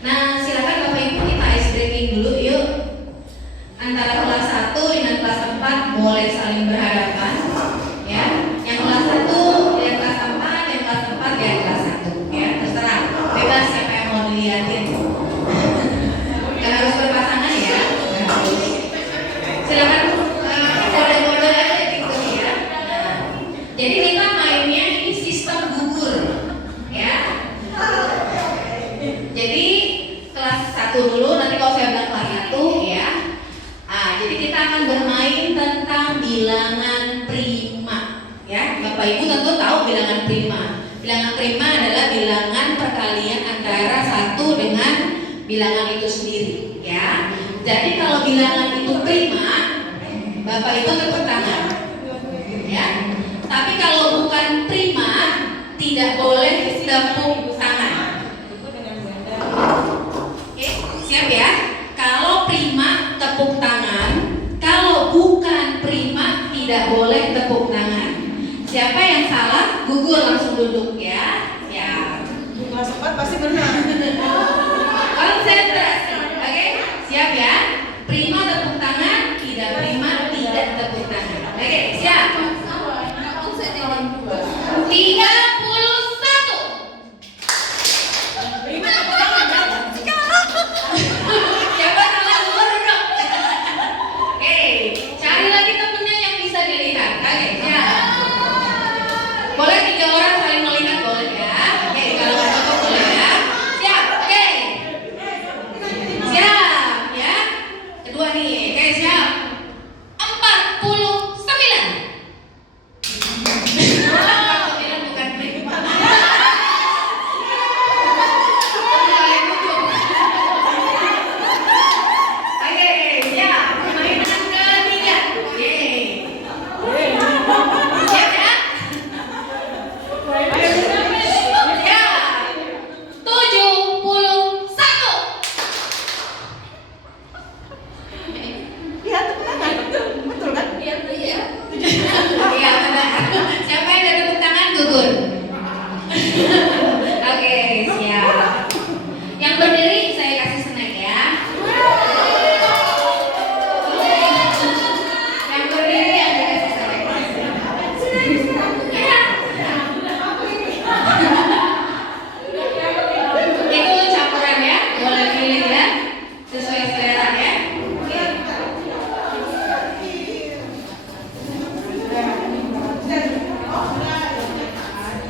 Nah, silakan Bapak Ibu kita ice breaking dulu yuk. Antara kelas 1 dengan kelas 4 boleh saling berhadapan ya. Yang kelas 1 yang kelas 4, yang kelas 4 yang kelas 1 ya. Terserah, bebas siapa yang mau dilihatin. Gak harus berpasangan ya. Silakan kode-kode aja gitu ya. Nah, jadi kita mainnya ini sistem gugur ya. Jadi kelas 1 dulu, nanti kalau saya bilang kelas 1 ya. Jadi kita akan bermain tentang bilangan prima ya. Bapak Ibu tentu tahu bilangan prima. Bilangan prima adalah bilangan perkalian antara satu dengan bilangan itu sendiri ya. Jadi kalau bilangan itu prima, Bapak Ibu tepuk tangan ya. Tapi kalau bukan prima, tidak boleh tepuk tangan. Oke, siap ya. Kalau prima tepuk tangan, kalau bukan prima tidak boleh tepuk tangan. Siapa yang salah gugur langsung duduk ya. Ya. Kelas 4 pasti benar. Konsentrasi. Oke, siap ya. Prima tepuk tangan, tidak prima tidak tepuk tangan. Oke, siap. 31. Prima tepuk tangan. Siapa salah gugur duduk. Oke, cari lagi temennya yang bisa dilihat. Oke, siap. Boleh 3 orang saling melihat boleh ya. Oke, kalau nggak cocok boleh ya. Siap. Oke. Siap ya. Kedua nih. Oke, siap. 49. 49 bukan prima. Oke, siap. Permainan ketiga. Yeay. Siap ya? Ya. 71. Lihat tepuk tangan. Betul kan? Iya, benar. Siapa yang ada tepuk tangan gugur? Oke, siap. Yang berdiri saya kasih snack ya. Yang berdiri ada kasih snack. Ya. Itu campuran ya, boleh pilih ya, sesuai selera ya.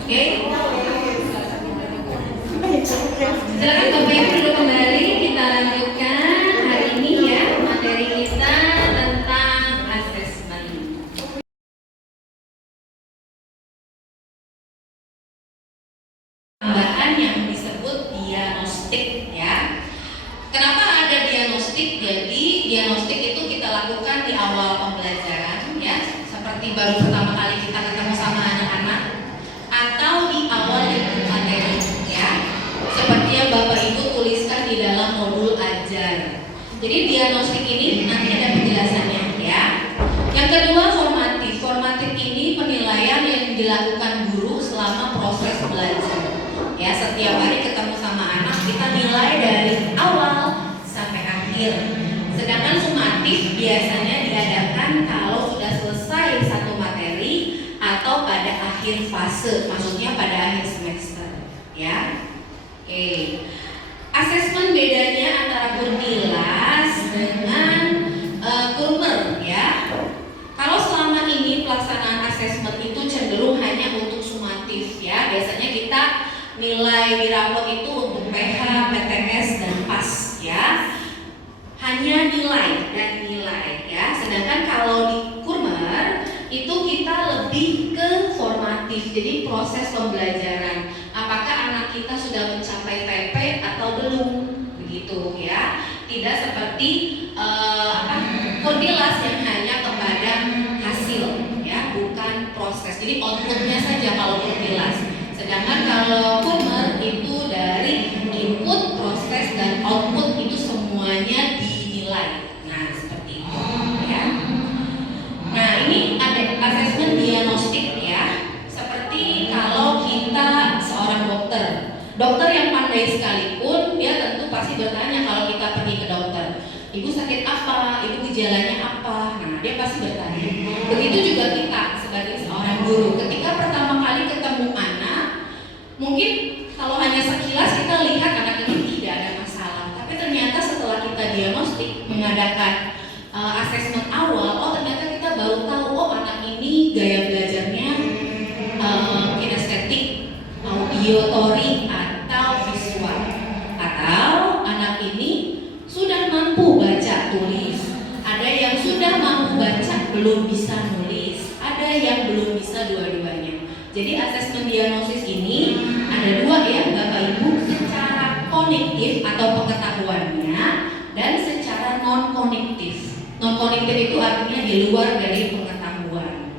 Oke. Silakan Bapak Ibu duduk kembali. Kita lanjutkan hari ini ya materi kita tentang asesmen. Tambahan yang disebut diagnostik ya. Kenapa ada diagnostik? Jadi diagnostik itu kita lakukan di awal pembelajaran ya, seperti baru pertama kali kita ketemu sama anak-anak atau di awal ikut materi ya. Seperti yang Bapak Ibu tuliskan di dalam modul ajar. Jadi diagnostik ini nanti ada penjelasannya ya. Yang kedua formatif. Formatif ini penilaian yang dilakukan guru selama proses belajar. Ya, setiap hari ketemu sama anak kita nilai dari awal sampai akhir. Sedangkan sumatif biasanya diadakan kalau sudah selesai satu materi atau pada akhir fase, maksudnya pada akhir semester. Ya, oke. Asesmen bedanya antara Kurtilas dengan Kurmer ya. Kalau selama ini pelaksanaan asesmen itu cenderung hanya untuk sumatif ya. Biasanya kita nilai di rapot itu untuk PH, PTS dan PAS ya. Hanya nilai dan nilai ya. Sedangkan kalau di Kurmer itu kita lebih ke formatif. Jadi proses pembelajaran. Apakah anak kita sudah mencapai PP atau belum? Begitu ya. Tidak seperti Kurtilas yang hanya kepada hasil ya, bukan proses. Jadi outputnya saja kalau Kurtilas. Sedangkan kalau Kurmer itu dari input, proses dan output itu semuanya dinilai. Nah, seperti itu ya. Nah, ini ada asesmen diagnostik ya. Seperti kalau kita seorang dokter Dokter yang pandai sekalipun dia tentu pasti bertanya kalau kita pergi ke dokter, ibu sakit apa, ibu gejalanya apa, nah dia pasti bertanya. Begitu juga kita sebagai seorang guru, ketika pertama kali ketemu anak, mungkin kalau hanya sekilas kita lihat anak ini tidak ada masalah, tapi ternyata setelah kita diagnostik, mengadakan asesmen awal, oh ternyata kita baru tahu, oh anak ini gaya belajarnya kinestetik, auditory atau visual, atau anak ini sudah mampu baca tulis, ada yang sudah mampu baca belum bisa nulis, ada yang belum bisa dua-duanya. Jadi asesmen diagnosis ini ada dua ya Bapak Ibu, secara kognitif atau pengetahuannya dan secara non-kognitif. Non-kognitif itu artinya di luar dari pengetahuan.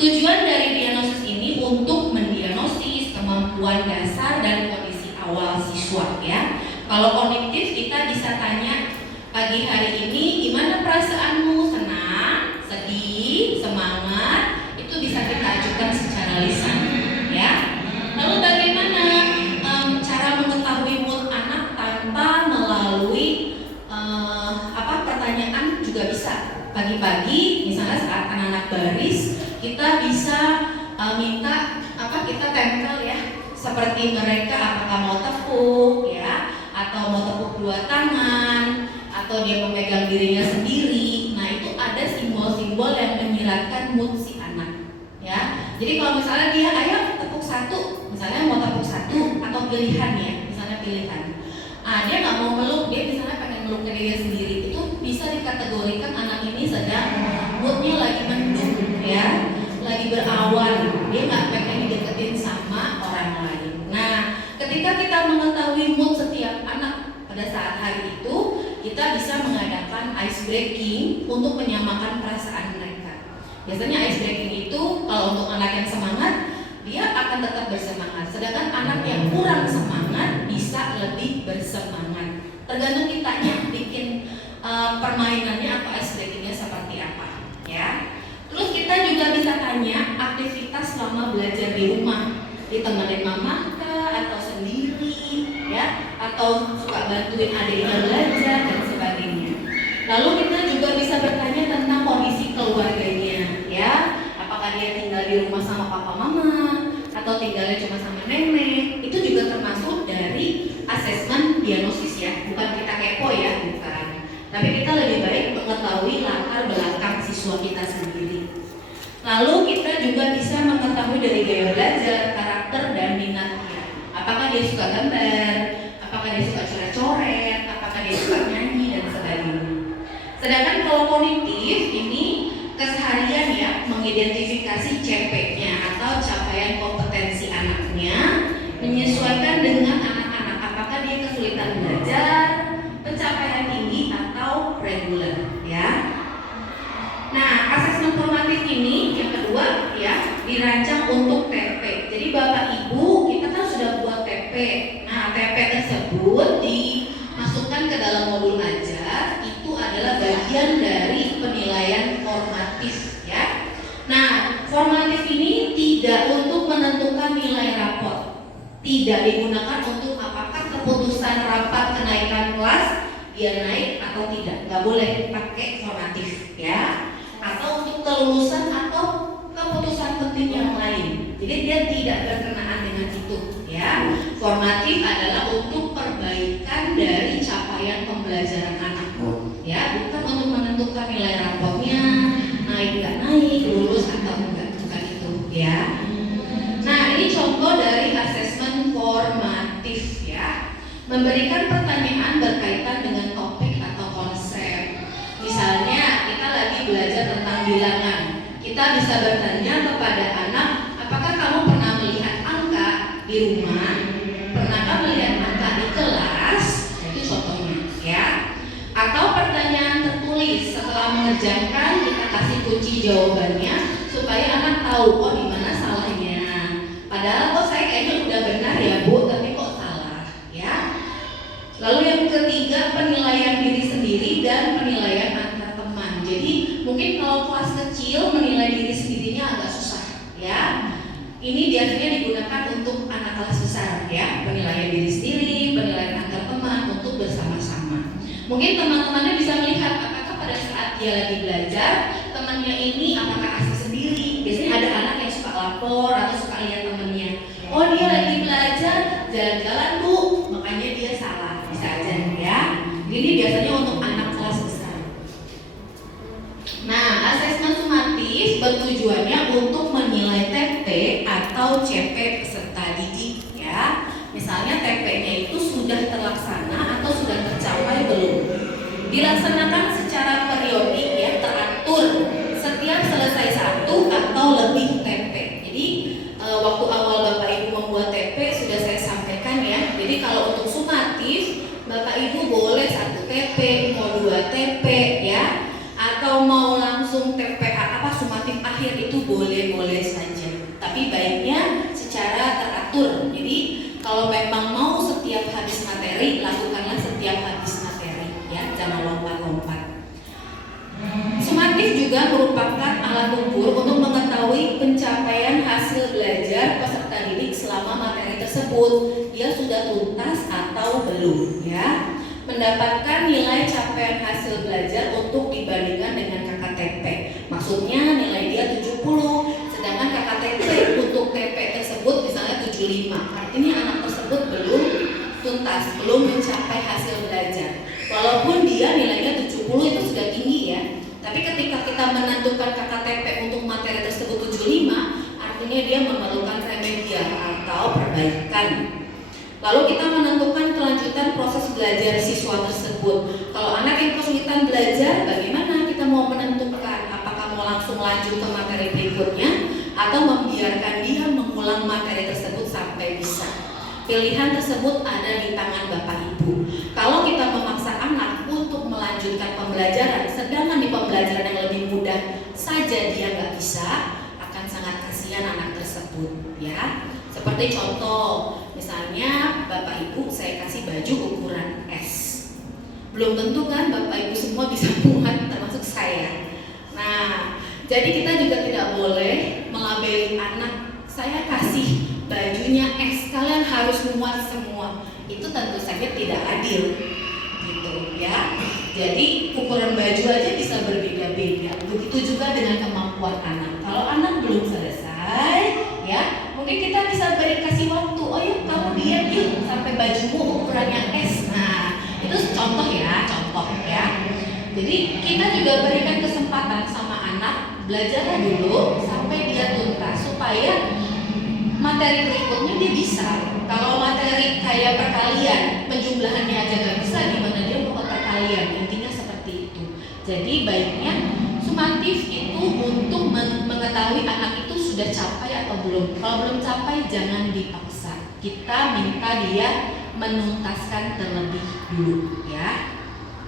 Tujuan dari diagnosis ini untuk mendiagnosis kemampuan dasar dan kondisi awal siswa ya. Kalau kognitif kita bisa tanya, pagi hari ini gimana perasaanmu, senang, sedih, semangat, itu bisa kita ajukan secara lisan ya. Lalu bagaimana cara mengetahui mood anak tanpa melalui pertanyaan juga bisa. Pagi-pagi misalnya saat anak-anak baris, kita bisa minta kita tempel ya, seperti mereka apakah mau tepuk ya, atau mau tepuk dua tangan, atau dia memegang dirinya sendiri. Nah itu ada simbol-simbol yang menyiratkan mood si anak ya. Jadi kalau misalnya dia ayo tepuk satu, misalnya mau tepuk satu, atau pilihan ya, misalnya pilihan, dia nggak mau meluk, dia misalnya pengen meluk ke dirinya sendiri, itu bisa dikategorikan anak ini sedang moodnya lagi mendung ya, lagi berawan, dia nggak pengen dideketin sama orang lain. Nah ketika kita mengetahui mood setiap anak pada saat hari itu, kita bisa mengadakan ice breaking untuk menyamakan perasaan mereka. Biasanya ice breaking itu kalau untuk anak yang semangat, dia akan tetap bersemangat. Sedangkan anak yang kurang semangat bisa lebih bersemangat. Tergantung kitanya bikin permainannya atau ice breakingnya seperti apa ya. Terus kita juga bisa tanya aktivitas selama belajar di rumah, ditemenin mama kah, atau sendiri ya, atau suka bantuin adiknya belajar dan sebagainya. Lalu kita juga bisa bertanya tentang kondisi keluarganya ya, apakah dia tinggal di rumah sama papa mama atau tinggalnya cuma sama nenek. Itu juga termasuk dari asesmen diagnosis ya, bukan kita kepo ya, bukan, tapi kita lebih baik mengetahui latar belakang siswa kita sendiri. Lalu kita juga bisa mengetahui dari gaya belajar, karakter dan minatnya. Apakah dia suka gambar, apakah dia suka coret-coret, apakah dia suka nyanyi dan sebagainya. Sedangkan kalau kognitif ini keseharian ya, mengidentifikasi CP-nya atau capaian kompetensi anaknya, menyesuaikan dengan anak-anak, apakah dia kesulitan belajar, pencapaian tinggi atau reguler ya. Nah, asesmen formatif ini yang kedua ya, dirancang untuk TP. Jadi Bapak Ibu, kita kan sudah buat TP. Nah, TP tersebut dimasukkan ke dalam modul ajar, itu adalah bagian dari penilaian formatif ya. Nah, formatif ini tidak untuk menentukan nilai rapor. Tidak digunakan untuk apakah keputusan rapat kenaikan kelas dia naik atau tidak. Nggak boleh pakai formatif ya. Atau untuk kelulusan atau keputusan penting yang lain. Jadi dia tidak berkenaan dengan itu ya. Formatif adalah untuk perbaikan dari capaian pembelajaran anak ya, bukan untuk menentukan nilai raportnya naik nggak naik, lulus atau enggak, bukan itu ya. Nah ini contoh dari asesmen formatif ya, memberikan pertanyaan berkaitan dengan topik atau konsep. Misalnya kita lagi belajar tentang bilangan, kita bisa bertanya kepada anak, apakah kamu pernah melihat angka di rumah? Pernahkah melihat angka di kelas? Itu contohnya ya. Atau pertanyaan tertulis, setelah mengerjakan kita kasih kunci jawabannya supaya anak tahu oh di mana salahnya. Padahal kok saya kayaknya udah benar ya Bu, tapi kok salah ya. Lalu yang ketiga, penilaian diri sendiri dan penilaian antar teman. Jadi mungkin kalau kelas kecil menilai diri sendirinya agak susah ya. Ini biasanya digunakan untuk anak kelas besar ya, penilaian Mungkin teman-temannya bisa melihat apakah pada saat dia lagi belajar, temannya ini apakah asik sendiri. Biasanya ada anak yang suka lapor atau suka lihat temannya. Oh, dia lagi belajar, jalan-jalan Bu, makanya dia salah. Bisa aja ya. Ini biasanya untuk anak kelas besar. Nah, asesmen sumatif bertujuannya untuk menilai TP atau CP peserta didik ya. Misalnya TP-nya itu sudah terlaksana atau sudah tercapai belum. Dilaksanakan secara periodik ya, teratur setiap selesai satu atau lebih TP. Jadi waktu awal Bapak Ibu membuat TP sudah saya sampaikan ya. Jadi kalau untuk sumatif Bapak Ibu boleh 1 TP, mau 2 TP ya, atau mau langsung TP sumatif akhir itu boleh-boleh saja. Tapi baiknya secara teratur. Jadi kalau memang mau setiap habis materi, lakukanlah setiap habis materi ya, jangan lompat-lompat. Sumatif juga merupakan alat ukur untuk mengetahui pencapaian hasil belajar peserta didik selama materi tersebut. Dia sudah tuntas atau belum ya. Mendapatkan nilai capaian hasil belajar untuk dibandingkan dengan KKTP. Maksudnya nilai dia 70, sedangkan KKTP untuk TP tersebut misalnya 75. Artinya anak tersebut belum tuntas, belum mencapai hasil belajar. Walaupun dia nilainya 70 itu sudah tinggi ya. Tapi ketika kita menentukan KKTP untuk materi tersebut 75, artinya dia memerlukan remedial atau perbaikan. Lalu kita menentukan kelanjutan proses belajar siswa tersebut. Kalau anak yang kesulitan belajar, bagaimana kita mau menentukan apakah mau langsung lanjut ke materi berikutnya atau membiarkan dia mengulang materi tersebut sampai bisa. Pilihan tersebut ada di tangan Bapak Ibu. Kalau kita memaksa anak untuk melanjutkan pembelajaran, sedangkan di pembelajaran yang lebih mudah saja dia nggak bisa, akan sangat kasihan anak tersebut ya. Seperti contoh, misalnya Bapak Ibu saya kasih baju ukuran S. Belum tentu kan Bapak Ibu semua bisa muat, termasuk saya. Nah, jadi kita juga tidak boleh melabeli anak, saya kasih bajunya S, kalian harus muat semua. Itu tentu saja tidak adil gitu ya. Jadi ukuran baju aja bisa berbeda-beda. Begitu juga dengan kemampuan anak. Kalau anak belum selesai ya, mungkin kita bisa kasih waktu. Oh yuk kamu diet yuk sampai bajumu ukurannya S. Nah, itu contoh ya, Jadi kita juga berikan kesempatan sama anak, belajarlah dulu sampai dia tuntas supaya materi berikutnya dia bisa. Kalau materi kayak perkalian, penjumlahannya aja gak bisa, gimana dia mau perkalian? Intinya seperti itu. Jadi baiknya sumatif itu untuk mengetahui anak itu sudah capai atau belum. Kalau belum capai jangan dipaksa. Kita minta dia menuntaskan terlebih dulu ya.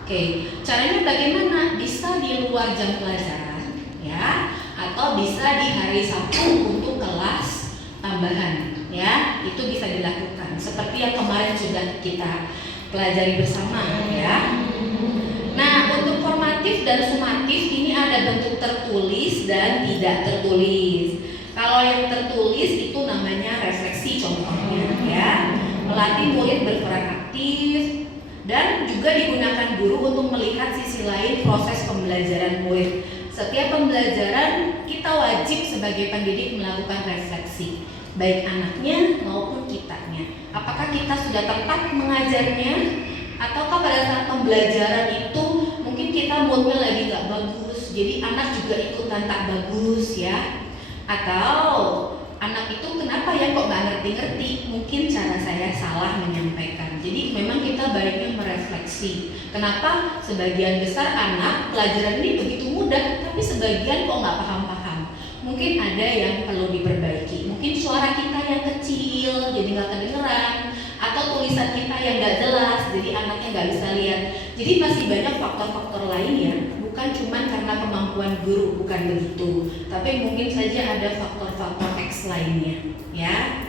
Oke, caranya bagaimana? Bisa di luar jam pelajaran ya, atau bisa di hari Sabtu untuk kelas tambahan ya. Itu bisa dilakukan seperti yang kemarin sudah kita pelajari bersama ya. Nah, untuk formatif dan sumatif ini ada bentuk tertulis dan tidak tertulis. Kalau yang tertulis itu namanya refleksi contohnya ya. Melatih murid berperan aktif dan juga digunakan guru untuk melihat sisi lain proses pembelajaran murid. Setiap pembelajaran kita wajib sebagai pendidik melakukan refleksi, baik anaknya maupun kitanya. Apakah kita sudah tepat mengajarnya? Ataukah pada saat pembelajaran itu mungkin kita moodnya lagi gak bagus, jadi anak juga ikutan tak bagus ya. Atau anak itu kenapa ya kok gak ngerti-ngerti, mungkin cara saya salah menyampaikan. Jadi memang kita baiknya merefleksi. Kenapa sebagian besar anak pelajaran ini begitu mudah, tapi sebagian kok gak paham-paham. Mungkin ada yang perlu diperbaiki. Mungkin suara kita yang kecil jadi gak kedengeran, atau tulisan kita yang gak jelas jadi anaknya gak bisa lihat. Jadi masih banyak faktor-faktor lain ya, bukan cuma karena kemampuan guru, bukan begitu, tapi mungkin saja ada faktor-faktor X lainnya ya.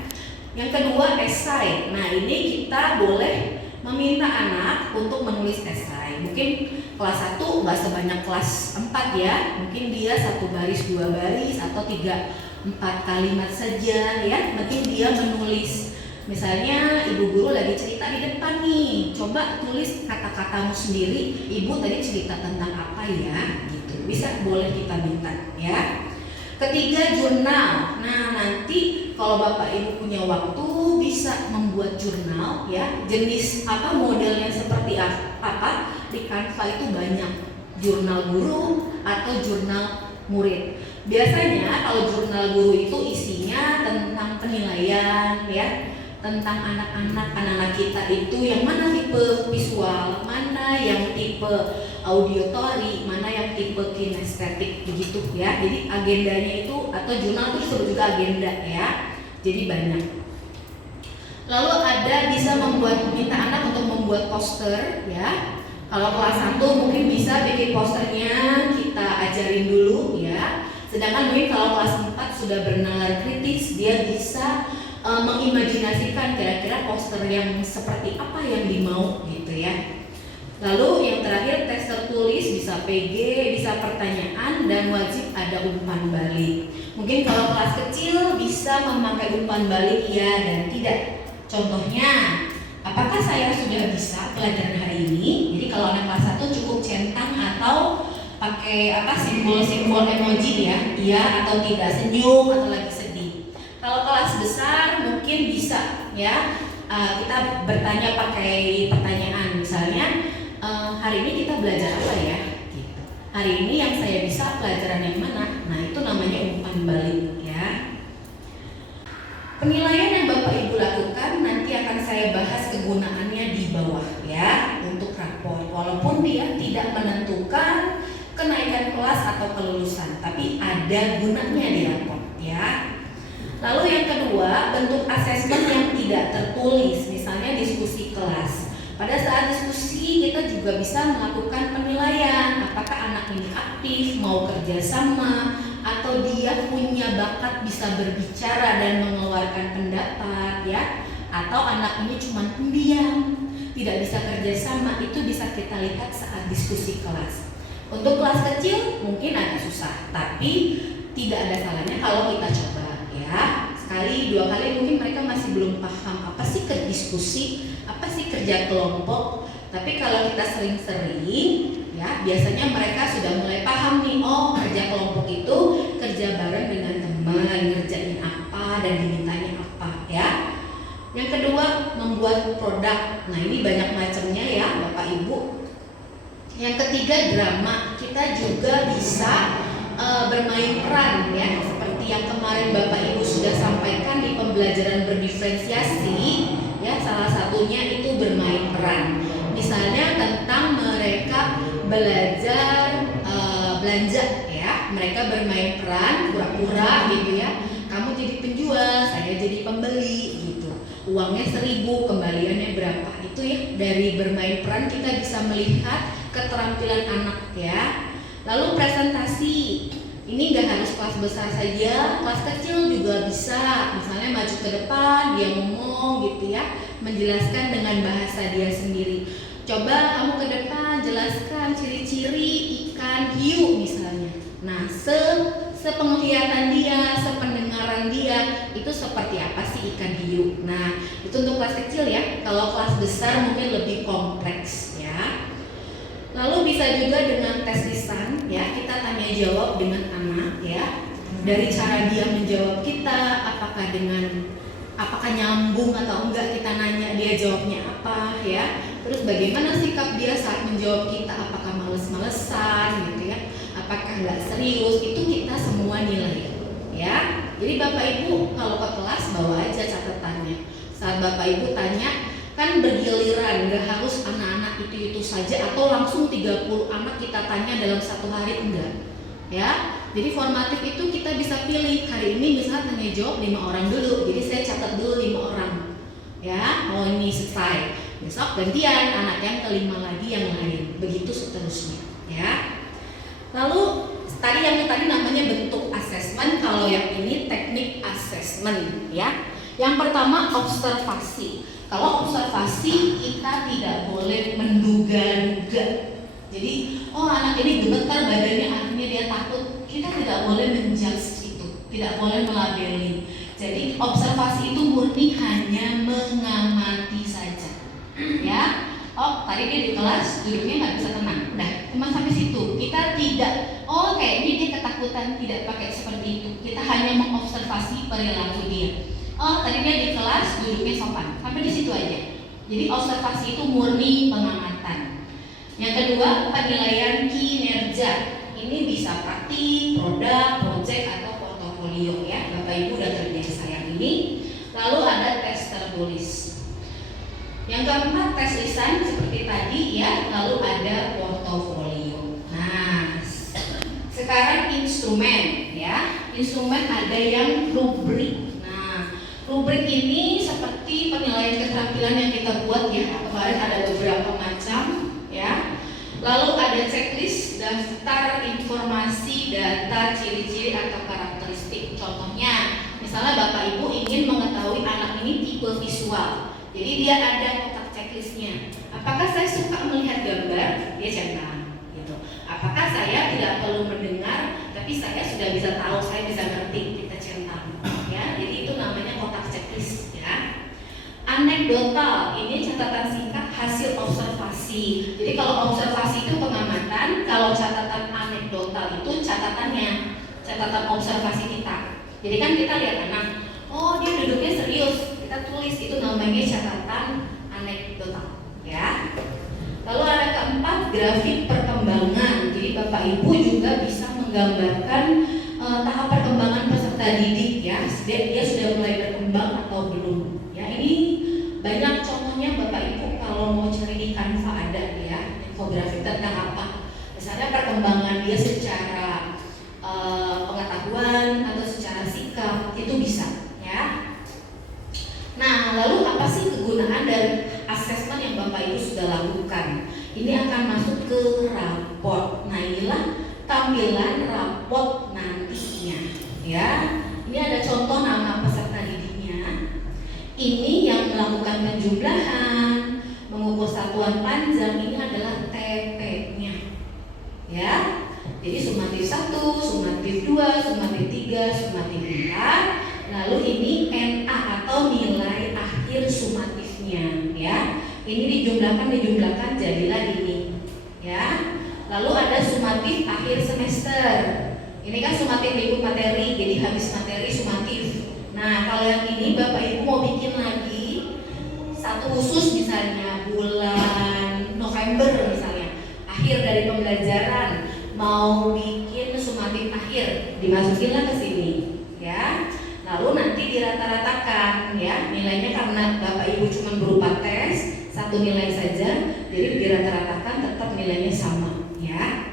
Yang kedua, esai. Nah, ini kita boleh meminta anak untuk menulis esai. Mungkin kelas 1 nggak sebanyak kelas 4 ya, mungkin dia 1 baris, 2 baris, atau 3-4 kalimat saja ya. Mungkin dia menulis Misalnya ibu guru lagi cerita di depan nih, coba tulis kata-katamu sendiri. Ibu tadi cerita tentang apa ya? Gitu. Bisa, boleh kita minta ya. Ketiga, jurnal. Nah, nanti kalau Bapak Ibu punya waktu bisa membuat jurnal ya. Jenis apa, modelnya seperti apa? Di Canva itu banyak. Jurnal guru atau jurnal murid. Biasanya kalau jurnal guru itu isinya tentang penilaian ya, tentang anak-anak kita itu yang mana tipe visual, mana yang tipe auditory, mana yang tipe kinestetik begitu ya. Jadi agendanya itu atau jurnal itu disebut juga agenda ya. Jadi banyak. Lalu ada bisa minta anak untuk membuat poster ya. Kalau kelas 1 mungkin bisa bikin posternya, kita ajarin dulu ya. Sedangkan mungkin kalau kelas 4 sudah bernalar kritis, dia bisa mengimajinasikan kira-kira poster yang seperti apa yang dimau gitu ya. Lalu yang terakhir teks tertulis, bisa PG, bisa pertanyaan, dan wajib ada umpan balik. Mungkin kalau kelas kecil bisa memakai umpan balik ya dan tidak. Contohnya, apakah saya sudah bisa pelajaran hari ini? Jadi kalau anak kelas 1 cukup centang atau pakai simbol-simbol emoji ya, iya atau tidak, senyum atau lagi sedih. Kalau kelas besar mungkin bisa ya, kita bertanya pakai pertanyaan, misalnya hari ini kita belajar apa ya? Gitu. Hari ini yang saya bisa pelajaran yang mana? Nah itu namanya umpan balik ya. Penilaian yang Bapak Ibu lakukan nanti akan saya bahas kegunaannya di bawah ya untuk rapor. Walaupun dia tidak menentukan kenaikan kelas atau kelulusan, tapi ada gunanya di rapor ya. Lalu yang kedua, bentuk asesmen yang tidak tertulis, misalnya diskusi kelas. Pada saat diskusi kita juga bisa melakukan penilaian, apakah anak ini aktif, mau kerjasama, atau dia punya bakat bisa berbicara dan mengeluarkan pendapat ya, atau anak ini cuma pendiam, tidak bisa kerjasama. Itu bisa kita lihat saat diskusi kelas. Untuk kelas kecil mungkin agak susah, tapi tidak ada salahnya kalau kita coba ya. Sekali, 2 kali mungkin mereka masih belum paham apa sih diskusi, apa sih kerja kelompok. Tapi kalau kita sering-sering ya, biasanya mereka sudah mulai paham nih, oh kerja kelompok itu kerja bareng dengan teman, ngerjain apa dan dimintanya apa ya. Yang kedua, membuat produk. Nah ini banyak macamnya ya Bapak Ibu. Yang ketiga, drama. Kita juga bisa bermain peran ya, seperti yang kemarin Bapak Ibu sudah sampaikan di pembelajaran berdiferensiasi ya, salah satunya itu bermain peran. Misalnya tentang mereka belajar belanja ya, mereka bermain peran pura-pura gitu ya, kamu jadi penjual, saya jadi pembeli gitu, uangnya 1.000, kembaliannya berapa. Itu ya, dari bermain peran kita bisa melihat keterampilan anak ya. Lalu presentasi, ini nggak harus kelas besar saja, kelas kecil juga bisa. Misalnya maju ke depan, dia ngomong gitu ya, menjelaskan dengan bahasa dia sendiri. Coba kamu ke depan, jelaskan ciri-ciri ikan hiu misalnya. Nah, sepenglihatan dia, sependengaran dia, itu seperti apa sih ikan hiu. Nah, itu untuk kelas kecil ya. Kalau kelas besar mungkin lebih kompleks ya. Lalu bisa juga dengan tes lisan ya, kita tanya jawab dengan anak ya. Dari cara dia menjawab kita, apakah nyambung atau enggak, kita nanya dia jawabnya apa ya. Terus bagaimana sikap dia saat menjawab kita, apakah males-malesan gitu ya, apakah enggak serius, itu kita semua nilai ya. Jadi Bapak Ibu kalau ke kelas bawa aja catatannya. Saat Bapak Ibu tanya, kan bergiliran, nggak harus anak-anak itu saja atau langsung 30 anak kita tanya dalam 1 hari, enggak ya. Jadi formatif itu kita bisa pilih, hari ini misalnya tanya jawab 5 orang dulu, jadi saya catat dulu 5 orang ya, oh ini selesai, besok gantian anak yang kelima lagi yang lain, begitu seterusnya ya. Lalu yang tadi namanya bentuk asesmen, kalau yang ini teknik asesmen ya. Yang pertama observasi. Kalau observasi kita tidak boleh menduga-duga. Jadi, oh anak ini gemetar badannya, akhirnya dia takut. Kita tidak boleh menjudge itu, tidak boleh melabeli. Jadi observasi itu murni hanya mengamati saja. Ya. Oh, tadi dia di kelas duduknya nggak bisa tenang. Udah, cuma sampai situ. Kita tidak, oh kayaknya dia ketakutan, tidak pakai seperti itu. Kita hanya mengobservasi perilaku dia. Oh, tadi dia di kelas duduknya sopan. Sampai di situ aja. Jadi observasi itu murni pengamatan. Yang kedua, penilaian kinerja. Ini bisa praktik, produk, proyek atau portofolio ya. Bapak Ibu udah terbiasa yang ini. Lalu ada tes tertulis. Yang keempat, tes lisan seperti tadi ya. Lalu ada portofolio. Nah, sekarang instrumen ya. Instrumen ada yang rubrik. Nah, rubrik ini seperti penilaian keterampilan yang kita buat ya. Kemarin ada beberapa macam ya. Lalu ada checklist, daftar informasi, data, ciri-ciri atau karakteristik. Contohnya, misalnya Bapak Ibu ingin mengetahui anak ini tipe visual. Jadi dia ada kotak checklistnya. Apakah saya suka melihat gambar? Dia centang. Gitu. Apakah saya tidak perlu mendengar, tapi saya sudah bisa tahu, saya bisa ngerti, kita centang. Ya, jadi itu namanya kotak checklist. Ya. Anekdotal, ini catatan singkat hasil observasi. Jadi kalau observasi itu pengamatan, kalau catatan anekdotal itu catatannya, catatan observasi kita. Jadi kan kita lihat anak, oh dia duduknya serius, kita tulis, itu namanya catatan anekdotal. Ya. Lalu ada keempat, grafik perkembangan. Jadi Bapak Ibu juga bisa menggambarkan tahap perkembangan peserta didik ya. Dia sudah mulai berkembang atau belum. Ya, ini banyak contohnya Bapak Ibu kalau mau cari di Canva ada ya, infografik tentang apa. Misalnya perkembangan dia secara pengetahuan atau secara sikap, itu bisa ya. Nah, lalu apa sih kegunaan dari asesmen yang Bapak Ibu sudah lakukan? Ini akan masuk ke raport. Nah, inilah tampilan raport nantinya ya. Ini ada contoh nama peserta didiknya. Ini yang melakukan penjumlahan, mengukur satuan panjang, ini adalah TP-nya. Ya. Jadi sumatif 1, sumatif 2, sumatif 3, sumatif 4. Lalu ini NA atau nilai akhir sumatifnya ya. Ini dijumlahkan jadilah ini. Ya. Lalu ada sumatif akhir semester. Ini kan sumatif minggu materi, jadi habis materi sumatif. Nah, kalau yang ini Bapak Ibu mau bikin lagi satu khusus misalnya bulan November misalnya, akhir dari pembelajaran, mau bikin sumatif akhir, dimasukinlah ke sini, ya. Lalu nanti dirata-ratakan, ya. Nilainya karena Bapak Ibu cuma berupa tes, satu nilai saja, jadi dirata-ratakan tetap nilainya sama, ya.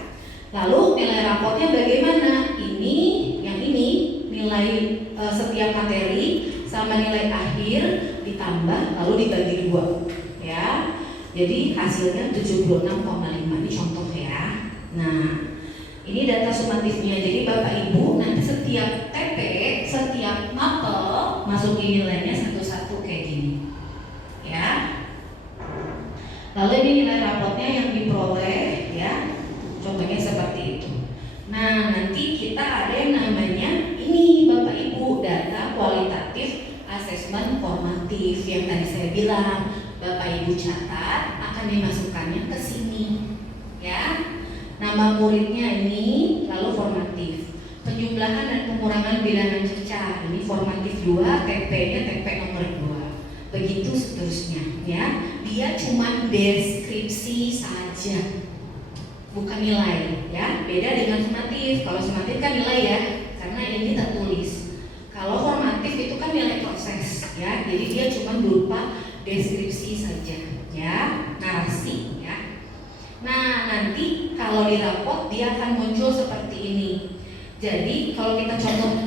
Lalu nilai raportnya bagaimana? Yang ini nilai setiap materi sama nilai akhir ditambah lalu dibagi 2 ya. Jadi hasilnya 76,5. Ini contoh ya. Nah, ini data sumatifnya. Jadi Bapak Ibu nanti setiap TP, setiap mapel masukin nilainya satu-satu kayak gini. Ya. Lalu ini nilai rapotnya yang diperoleh ya. Contohnya seperti itu. Nah, nanti kita ada yang namanya ini Bapak Ibu, data kualitatif asesmen formatif yang tadi saya bilang. Bapak Ibu catat, akan dimasukkannya ke sini ya. Nama muridnya ini, lalu formatif. Penjumlahan dan pengurangan bilangan cerca, ini formatif 2, TP-nya TP nomor 2. Begitu seterusnya ya. Dia cuma deskripsi saja, bukan nilai ya. Beda dengan sumatif. Kalau sumatif kan nilai ya, karena ini tertulis. Kalau formatif itu kan nilai proses ya. Jadi dia cuma berupa deskripsi saja ya, narasi ya. Nah, nanti kalau di raport dia akan muncul seperti ini. Jadi kalau kita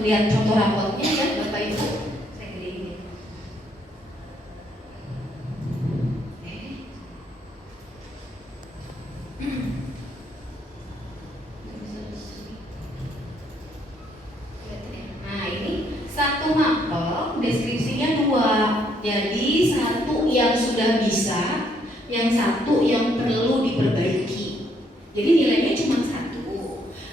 lihat contoh raportnya ya Bapak Ibu, saya gedein. Nah, ini satu mapel deskripsinya 2. Jadi satu yang sudah bisa, yang satu yang perlu diperbaiki. Jadi nilainya cuma 1,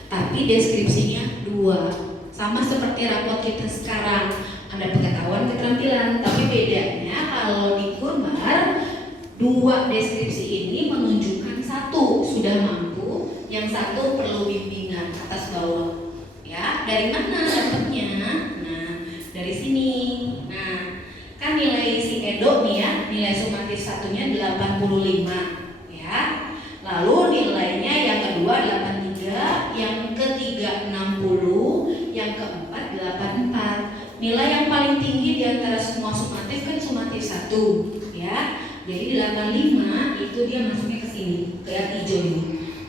tapi deskripsinya 2. Sama seperti raport kita sekarang. ada pengetahuan keterampilan. Tapi bedanya kalau di Kurmar, dua deskripsi ini menunjukkan satu sudah mampu, yang satu perlu bimbingan atas bawah. Ya, dari mana dapatnya? Nah, dari sini. Nah, kan nilai si Edo nih ya, nilai sumatif satunya 85 ya. Lalu nilainya yang kedua 83, yang ketiga 60, yang keempat 84. Nilai yang paling tinggi di antara semua sumatif kan sumatif 1 ya. Jadi 85 itu dia masuknya ke sini, ke yang hijau ini.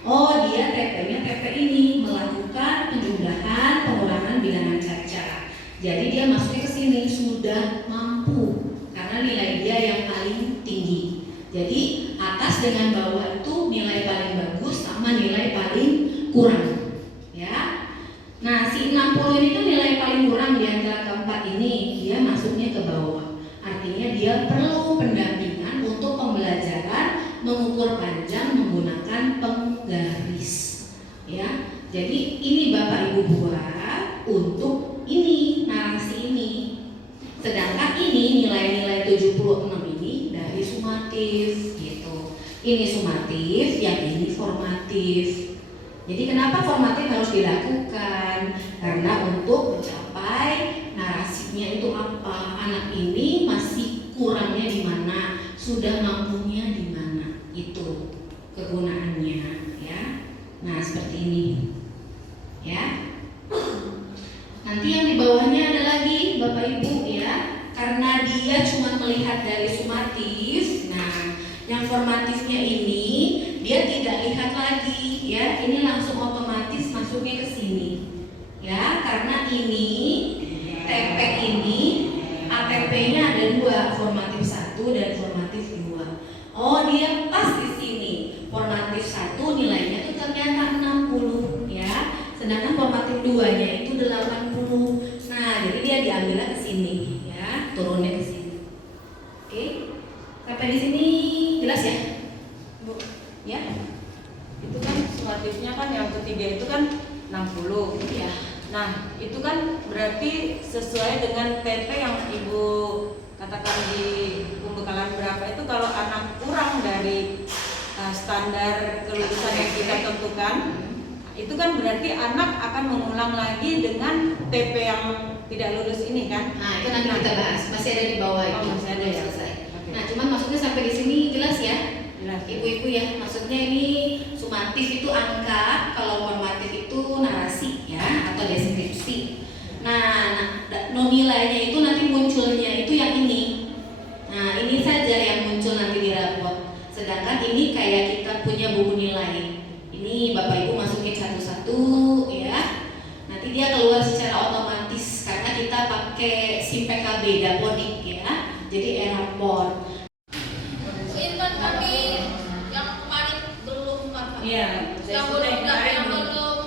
Oh, dia TP-nya TP ini melakukan penjumlahan pengurangan bilangan cacat. Jadi dia masuknya ke sini sudah mampu karena nilai dia yang paling tinggi. Jadi atas dengan bawah itu nilai paling bagus sama nilai paling kurang. Ya. Nah, si 60 ini kan nilai paling kurang di antara keempat ini, dia masuknya ke bawah. Artinya dia perlu pendampingan untuk pembelajaran mengukur panjang menggunakan penggaris. Ya. Jadi ini Bapak Ibu buat untuk ini narasi ini. Sedangkan ini nilai-nilai 76 ini dari sumatif gitu. Ini sumatif, yang ini formatif. Jadi kenapa formatif harus dilakukan? Karena untuk mencapai narasinya itu apa? Anak ini masih kurangnya di mana, sudah mampunya di mana. Itu kegunaannya ya. Nah, seperti ini. Ya. Nanti yang di bawahnya ada lagi Bapak Ibu ya. Karena dia cuma melihat dari sumatif. Nah, yang formatifnya ini dia tidak lihat lagi ya, ini langsung otomatis masuknya ke sini ya, karena ini TP ini ATP-nya ada dua, formatif 1 dan formatif 2. Oh, dia pas di sini. Formatif 1 nilainya itu ternyata 60 ya, sedangkan formatif 2-nya itu 80. Nah, jadi dia diambilnya ke sini ya, turunnya ke sini. Oke. Sampai di sini jelas ya? Bu, Ya. itu kan sumatifnya kan yang ketiga itu kan 60 Ya. Nah, itu kan berarti sesuai dengan TP yang Ibu katakan di pembekalan berapa itu, kalau anak kurang dari standar kelulusan yang kita tentukan, itu kan berarti anak akan mengulang lagi dengan TP yang tidak lulus ini kan? Nah, itu nanti kita bahas. Masih ada di bawah itu. Oh, masih ada ya? Selesai. Oke. Nah, cuman maksudnya sampai di sini jelas ya? Jelas. Ibu-ibu ya, maksudnya ini sumatif itu angka, kalau formatif itu narasi ya atau deskripsi. Nah, nilainya itu nanti munculnya itu yang ini. Nah, ini saja yang muncul nanti di rapot. Sedangkan ini kayak kita punya buku nilai. Ini Bapak Ibu masukin satu-satu ya. Nanti dia keluar secara otomatis karena kita pakai SIM PKB Dapodik ya. Jadi rapor. Intan kami yang kemarin belum apa? Iya, Yang belum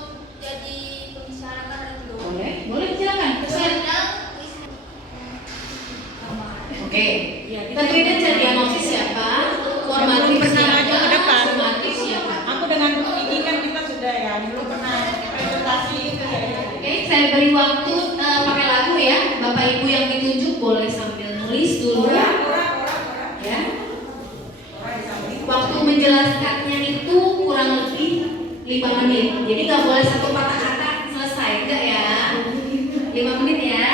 jadi pembicara kan ada belum. Boleh silakan. Oke. Iya, kita Tentuin aja diagnosis siapa, formatif Yang belum pernah siapa, maju ke depan. sumatif siapa. Aku dengan Kiki kan kita sudah ya, belum pernah presentasi itu ya. Oke, saya beri waktu pakai lagu ya. Bapak Ibu yang ditunjuk boleh sambil nulis dulu. Ora. Ya. Waktu menjelaskannya itu kurang lebih 5 menit. Jadi nggak boleh satu patah kata selesai, enggak ya? 5 menit ya.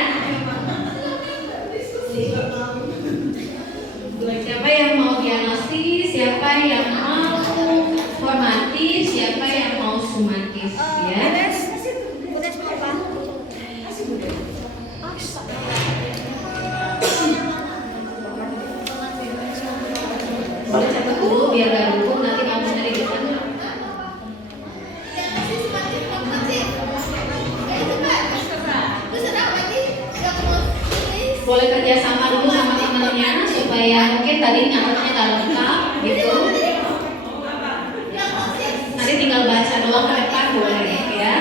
Siapa yang mau diagnosis, siapa yang mau formatif, siapa yang mau sumatif ya. Boleh catat dulu biar gak dukung nanti ngomongnya di depan. Boleh kerjasama dulu sama temennya supaya mungkin tadi nyatetnya gak lengkap gitu. Nanti tinggal baca doang ke depan boleh ya.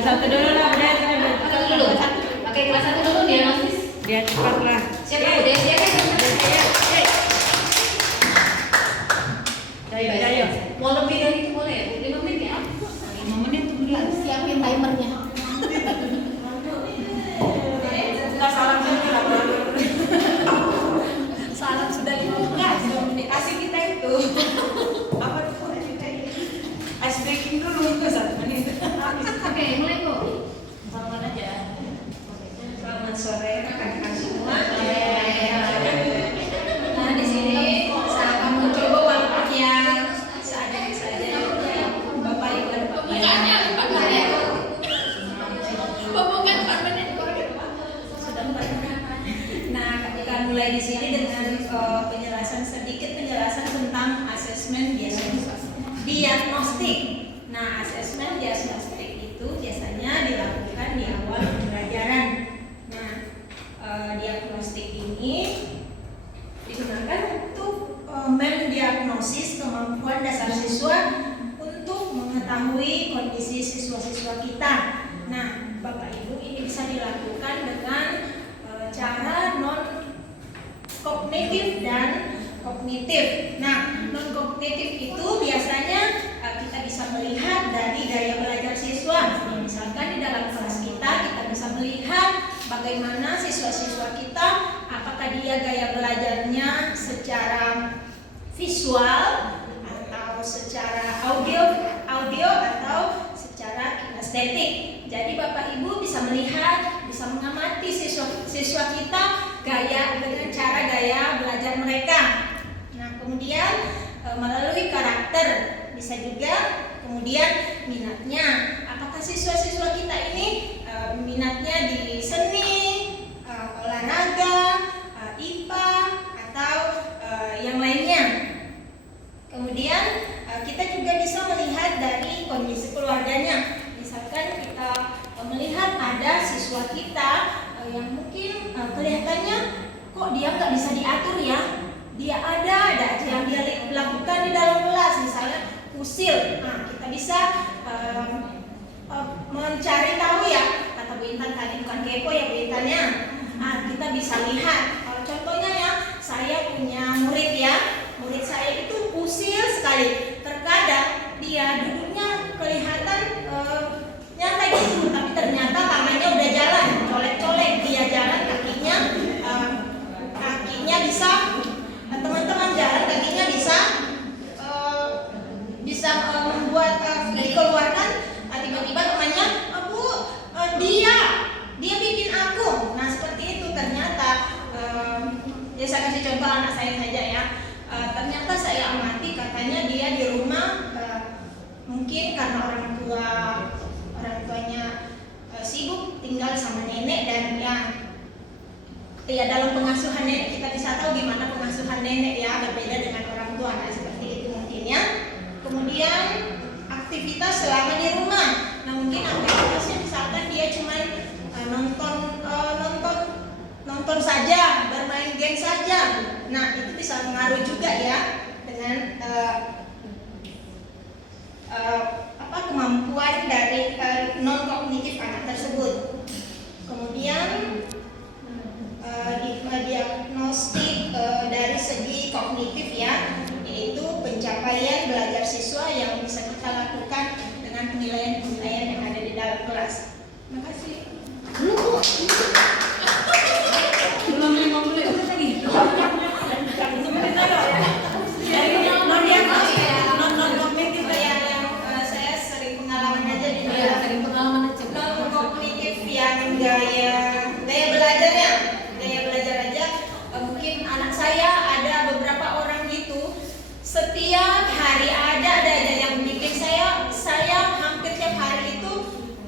Kelas 1 dulu lah, Bunda. Kelas 1 dulu. Oke, kelas 1 dulu diagnosis. Dia cepat lah. Siapa udah siap? Ayo. Mau lebih dari itu boleh ya? 5 menit ya? 5 menit kemudian. Siapin timernya. Kita salam dulu lah. Salam sudah 15 menit. Kasih kita itu. Apa tuh? Ice breaking dulu itu 1 menit. Oke, mulai kok. Selamat aja. Selamat sore rekan-rekan semua. Nah, di sini saya akan mencoba walaupun yang seadanya saja. Bapak Ibu ada pembukaannya 4 menit. Pembukaan 4 menit. Sudah 4 menit. Nah, kami akan mulai di sini dengan sedikit penjelasan tentang asesmen diagnostik. Nah, asesmen diagnostik itu biasanya dilakukan di awal pembelajaran. Nah, diagnostik ini digunakan untuk mendiagnosis kemampuan dasar siswa untuk mengetahui kondisi siswa-siswa kita. Nah, Bapak Ibu, ini bisa dilakukan dengan cara non kognitif dan kognitif. Nah, non kognitif itu biasanya kita bisa melihat dari gaya belajar siswa. Misalkan di dalam kelas kita bisa melihat bagaimana siswa-siswa kita, apakah dia gaya belajarnya secara visual atau secara audio atau secara kinestetik. Jadi Bapak Ibu bisa melihat, bisa mengamati siswa kita dengan cara gaya belajar mereka. Nah, kemudian melalui karakter, bisa juga kemudian minatnya. Apakah siswa-siswa kita ini minatnya di seni, olahraga, IPA atau yang lainnya. Kemudian kita juga bisa melihat dari kondisi keluarganya. Misalkan kita melihat ada siswa kita yang mungkin kelihatannya kok dia nggak bisa diatur ya. Dia ada aja yang dia lakukan di dalam kelas, misalnya usil. Nah, kita bisa mencari tahu ya, kata Bu Intan tadi, bukan kepo ya Bu Intannya. Nah, kita bisa lihat. Contohnya ya, saya punya murid ya, murid saya itu usil sekali. Terkadang dia duduknya kelihatan nyantai gitu, tapi ternyata tangannya udah jalan, colek-colek. Dia jalan kakinya bisa, teman-teman jalan kakinya bisa membuat dikeluarkan. Tiba-tiba temannya, Bu, dia bikin aku. Nah, seperti itu ternyata. Ya saya kasih contoh anak saya saja ya. Ternyata saya amati katanya dia di rumah mungkin karena orang tuanya sibuk tinggal sama nenek, dan ya dalam pengasuhan nenek kita bisa tahu gimana pengasuhan nenek ya, berbeda dengan orang tua. Nah, seperti itu mungkin ya. Kemudian aktivitas selama di rumah. Nah, mungkin aktivitasnya misalkan dia cuma nonton saja, bermain game saja. Nah, itu bisa mengaruh juga ya dengan kemampuan dari non kognitif anak tersebut. Kemudian diagnostik dari segi kognitif ya, yaitu pencapaian belajar siswa yang bisa kita lakukan dengan penilaian-penilaian yang ada di dalam kelas. Terima kasih. Belum 5 menit lagi. Dari non diagnostik, non kognitif yang saya sering pengalaman aja di dalam non kognitif yang gaya belajar aja. Mungkin anak saya ada beberapa orang gitu, setiap hari ada aja yang bikin saya hampir tiap hari itu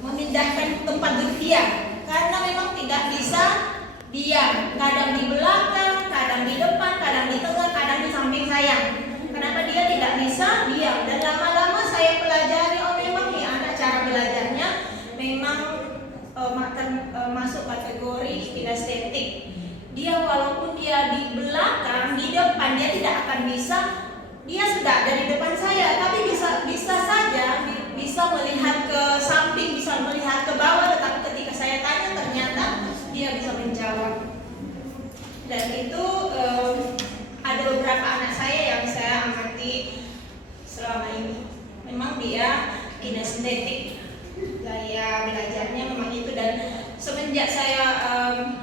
memindahkan tempat duduk dia, karena memang tidak bisa diam, kadang di belakang, kadang di depan, kadang di tengah, kadang di samping saya. Kenapa dia tidak bisa diam? Dan lama-lama saya pelajari, memang nih anak cara belajarnya memang masuk kategori kinestetik. Dia walaupun dia di belakang, di depan dia tidak akan bisa. Dia sudah ada di depan saya, tapi bisa saja bisa melihat ke samping, bisa melihat ke selama ini. Memang dia kinestetik, gaya belajarnya memang itu, dan semenjak saya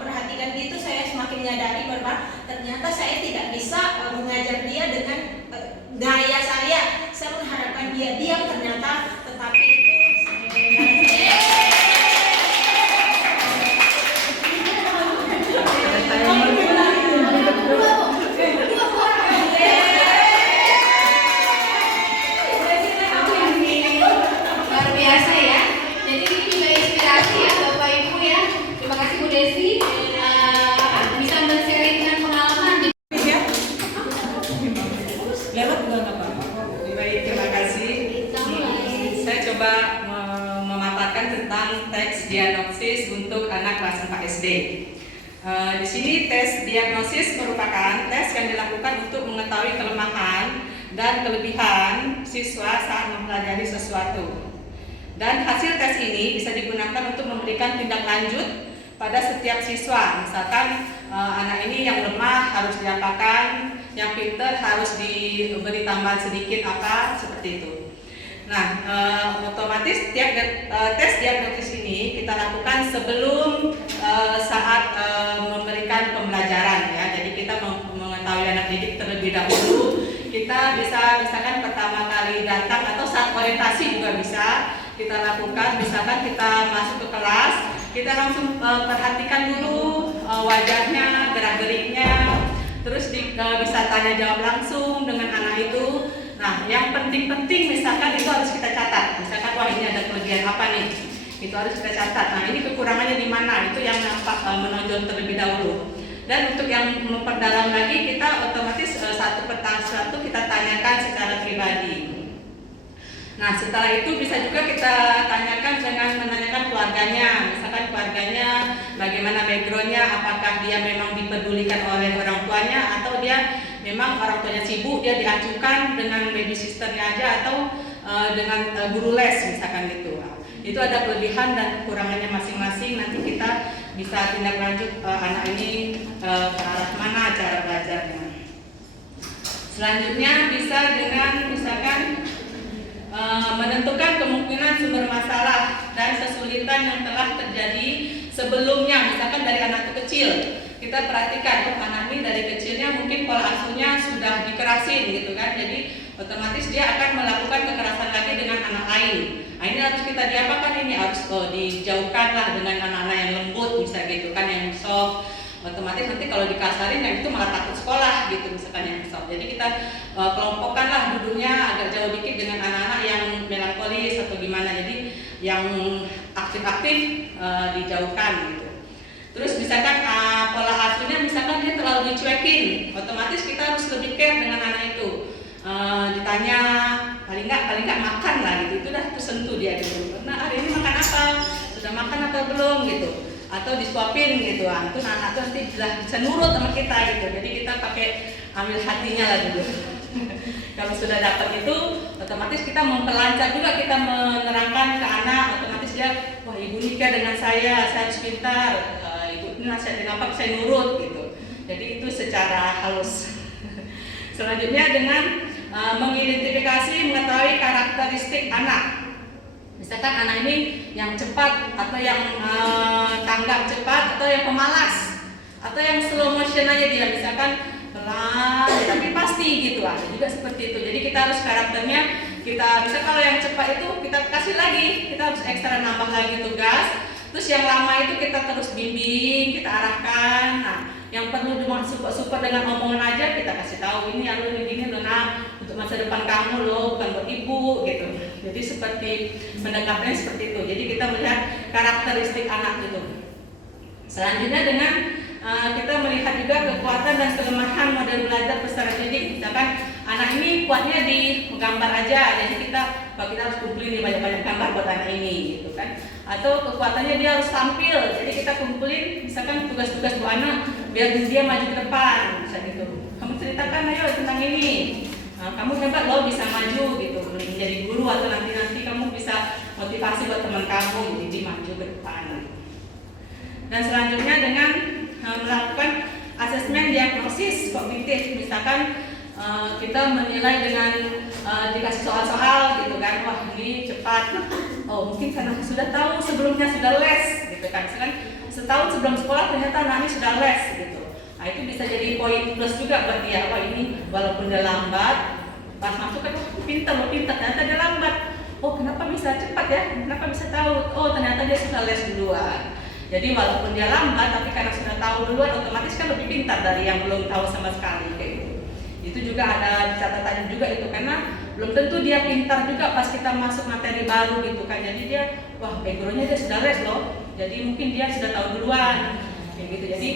perhatikan itu saya semakin menyadari bahwa ternyata saya tidak bisa mengajar dia dengan gaya saya. Saya mengharapkan dia diam ternyata, tetapi itu Luar biasa ya. Jadi ini juga inspirasi ya Bapak Ibu ya. Terima kasih Bu Desi bisa men-sharingkan pengalaman. Lewat juga nggak apa-apa. Baik, terima kasih. Saya coba memaparkan tentang teks diagnosis untuk anak kelas 4 SD. Di sini tes diagnosis merupakan tes yang dilakukan untuk mengetahui kelemahan dan kelebihan siswa saat mempelajari sesuatu. Dan hasil tes ini bisa digunakan untuk memberikan tindak lanjut pada setiap siswa. Misalkan anak ini yang lemah harus diapakan, yang pintar harus diberi tambahan sedikit apa, seperti itu. Nah, otomatis tes diagnosis ini kita lakukan sebelum saat memberikan pembelajaran ya. Jadi kita mengetahui anak didik terlebih dahulu. Kita bisa misalkan pertama kali datang atau saat orientasi juga bisa kita lakukan. Misalkan kita masuk ke kelas, kita langsung perhatikan dulu wajahnya, gerak-geriknya, terus bisa tanya jawab langsung dengan anak itu. Nah, yang penting-penting misalkan itu harus kita catat. Misalkan wah ini ada kelebihan apa nih, itu harus kita catat. Nah, ini kekurangannya di mana, itu yang nampak menonjol terlebih dahulu. Dan untuk yang memperdalam lagi, kita otomatis satu persatu kita tanyakan secara pribadi. Nah, setelah itu bisa juga kita tanyakan dengan menanyakan keluarganya. Misalkan keluarganya bagaimana backgroundnya, apakah dia memang dipedulikan oleh orang tuanya atau dia memang orang tuanya sibuk, dia diajukan dengan baby sisternya aja atau dengan guru les misalkan gitu. Itu ada kelebihan dan kekurangannya masing-masing. Nanti kita bisa tindak lanjut anak ini ke arah mana cara belajarnya. Selanjutnya bisa dengan misalkan menentukan kemungkinan sumber masalah dan kesulitan yang telah terjadi sebelumnya. Misalkan dari anak kecil, kita perhatikan anak ini dari kecilnya mungkin pola asuhnya sudah dikerasin gitu kan, jadi otomatis dia akan melakukan kekerasan lagi dengan anak lain. Nah, ini harus kita diapakan, ini harus dijauhkan lah dengan anak-anak yang lembut bisa gitu kan, yang soft. Otomatis nanti kalau dikasarin yang itu malah takut sekolah gitu misalkan yang soft. Jadi kita kelompokkan lah duduknya agak jauh dikit dengan anak-anak yang melankolis atau gimana. Jadi yang aktif-aktif dijauhkan gitu. Terus misalkan pola asuhnya misalkan dia terlalu dicuekin, otomatis kita harus lebih care dengan anak itu. Ditanya paling nggak makan lah gitu, itu udah tersentuh dia gitu. Nah, hari ini makan apa? Sudah makan atau belum gitu? Atau disuapin gitu, itu anak tuh nanti bisa nurut sama kita gitu. Jadi kita pakai ambil hatinya lah dulu. Kalau sudah dapat itu, otomatis kita memperlancar juga, kita menerangkan ke anak, otomatis dia, wah ibu nikah dengan saya harus pintar, ibu ini nasihatin apa, saya nurut gitu. Jadi itu secara halus. Selanjutnya dengan mengidentifikasi, mengetahui karakteristik anak. Misalkan anak ini yang cepat atau yang tanggap cepat atau yang pemalas atau yang slow motion aja dia, misalkan pelan tapi pasti gitu, ada juga seperti itu. Jadi kita harus karakternya, kita bisa kalau yang cepat itu kita kasih lagi, kita harus ekstra nambah lagi tugas. Terus yang lama itu kita terus bimbing, kita arahkan. Nah, yang perlu support dengan omongan aja kita kasih tahu, ini yang lu gini lo nak, untuk masa depan kamu lo, bukan buat ibu gitu. Jadi seperti pendekatannya seperti itu. Jadi kita melihat karakteristik anak itu. Selanjutnya dengan kita melihat juga kekuatan dan kelemahan model belajar peserta didik. Misalkan anak ini kuatnya di gambar aja, jadi kita harus kumpulin nih banyak-banyak gambar buat anak ini gitu kan. Atau kekuatannya dia harus tampil, jadi kita kumpulin misalkan tugas-tugas bu anak biar dia maju ke depan, bisa gitu. Kamu ceritakan ayo tentang ini. Kamu hebat loh bisa maju gitu, menjadi guru atau nanti kamu bisa motivasi buat teman kamu jadi maju ke depan. Dan selanjutnya dengan melakukan asesmen diagnosis kognitif, misalkan kita menilai dengan dikasih dikasih soal-soal gitu kan, wah ini cepat. Oh mungkin karena sudah tahu sebelumnya sudah les gitu kan, misalkan setahun sebelum sekolah ternyata anaknya sudah les gitu. Nah itu bisa jadi poin plus juga buat dia, wah ini walaupun dia lambat, pas masuk kan pintar, ternyata dia lambat. Oh kenapa bisa cepat ya, kenapa bisa tahu, oh ternyata dia sudah les duluan. Jadi walaupun dia lambat, tapi karena sudah tahu duluan, otomatis kan lebih pintar dari yang belum tahu sama sekali kayak gitu. Itu juga ada catatannya juga itu, karena belum tentu dia pintar juga pas kita masuk materi baru gitu kan. Jadi dia, wah backgroundnya dia sudah les loh, jadi mungkin dia sudah tahu duluan kayak gitu. Jadi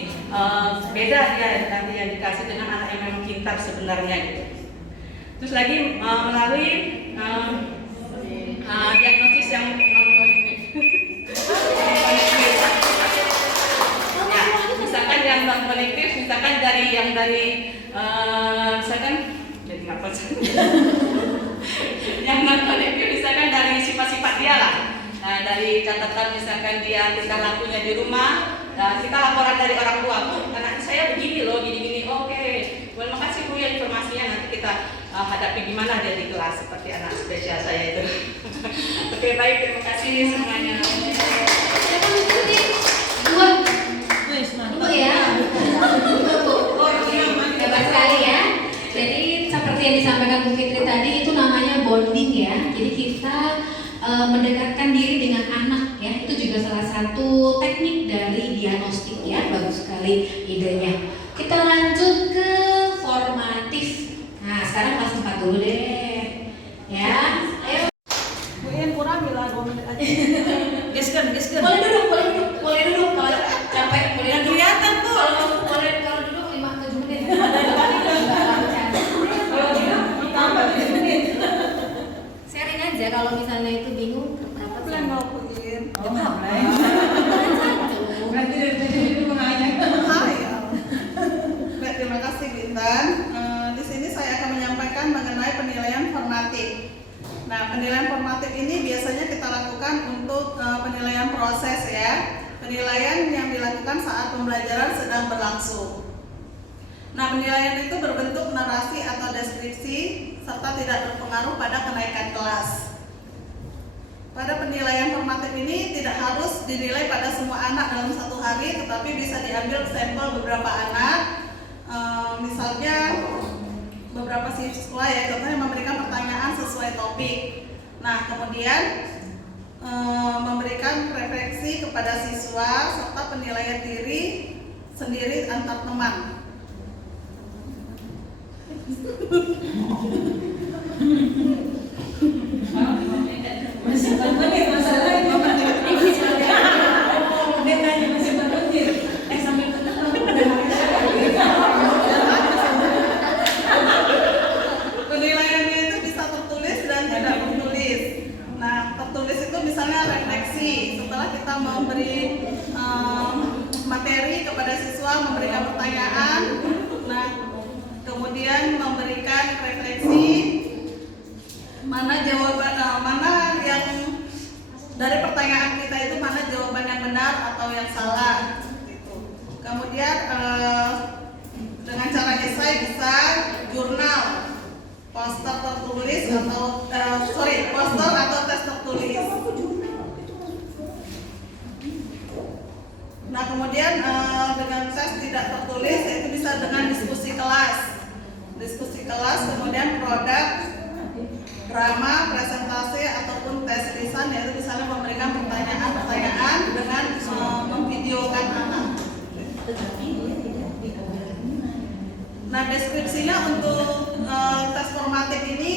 beda dia nanti yang dikasih dengan anak yang memang pintar sebenarnya gitu. Terus lagi melalui diagnosis yang misalkan yang non kolektif, misalkan dari misalkan jadi apa sih? Yang non kolektif misalkan dari sifat-sifat dia lah. Nah, dari catatan misalkan dia tingkah lakunya di rumah, nah kita laporan dari orang tua, Bu, anak saya begini loh, gini-gini. Oke, well, makasih Bu ya informasinya, nanti kita hadapi gimana dia di kelas seperti anak spesial saya itu. Oke, baik, terima kasih semuanya. Siapa mengikuti? Dua ya. Hebat sekali ya. Jadi seperti yang disampaikan Bu Fitri tadi, itu namanya bonding ya. Jadi kita mendekatkan diri dengan anak ya. Itu juga salah satu teknik dari diagnostik ya. Bagus sekali idenya. Kita lanjut ke formatif. Nah sekarang kelas 4 dulu deh ya. Ayo. Bu Ian kurang bila 2 menit aja. Geskan. Boleh duduk kalau capek. Boleh duduk. Kelihatan Bu. Kalau duduk 5-7 menit. Tambah 7 menit. Sharing aja kalau misalnya itu bingung berapa Bulan jam. mau Bu Ian. Berarti dari tadi itu mengajak. Hai, baik, terima kasih Bintan. Di sini saya akan menyampaikan mengenai penilaian formatif. Nah, penilaian formatif ini biasanya kita lakukan untuk penilaian proses ya. Penilaian yang dilakukan saat pembelajaran sedang berlangsung. Nah, penilaian itu berbentuk narasi atau deskripsi serta tidak berpengaruh pada kenaikan kelas. Pada penilaian formatif ini tidak harus dinilai pada semua anak dalam satu hari, tetapi bisa diambil sampel beberapa anak, misalnya beberapa siswa ya, contohnya memberikan pertanyaan sesuai topik. Nah, kemudian memberikan refleksi kepada siswa serta penilaian diri sendiri antar teman. Masih 4 menit masalahnya. Dia nanya masih 4 menit. Sampai ketemu. Penilaiannya itu bisa tertulis dan tidak tertulis. Nah, tertulis itu misalnya refleksi setelah kita memberi materi kepada siswa, memberikan pertanyaan. Nah, kemudian memberikan refleksi mana jawaban, mana yang dari pertanyaan kita itu mana jawaban yang benar atau yang salah gitu. Kemudian dengan cara esai bisa jurnal, poster tertulis atau poster atau tes tertulis. Nah, kemudian dengan tes tidak tertulis itu bisa dengan diskusi kelas, kemudian produk, drama, presentasi ataupun tes lisan, yaitu misalnya memberikan pertanyaan-pertanyaan dengan memvideokan anak. Nah, deskripsinya untuk tes formatif ini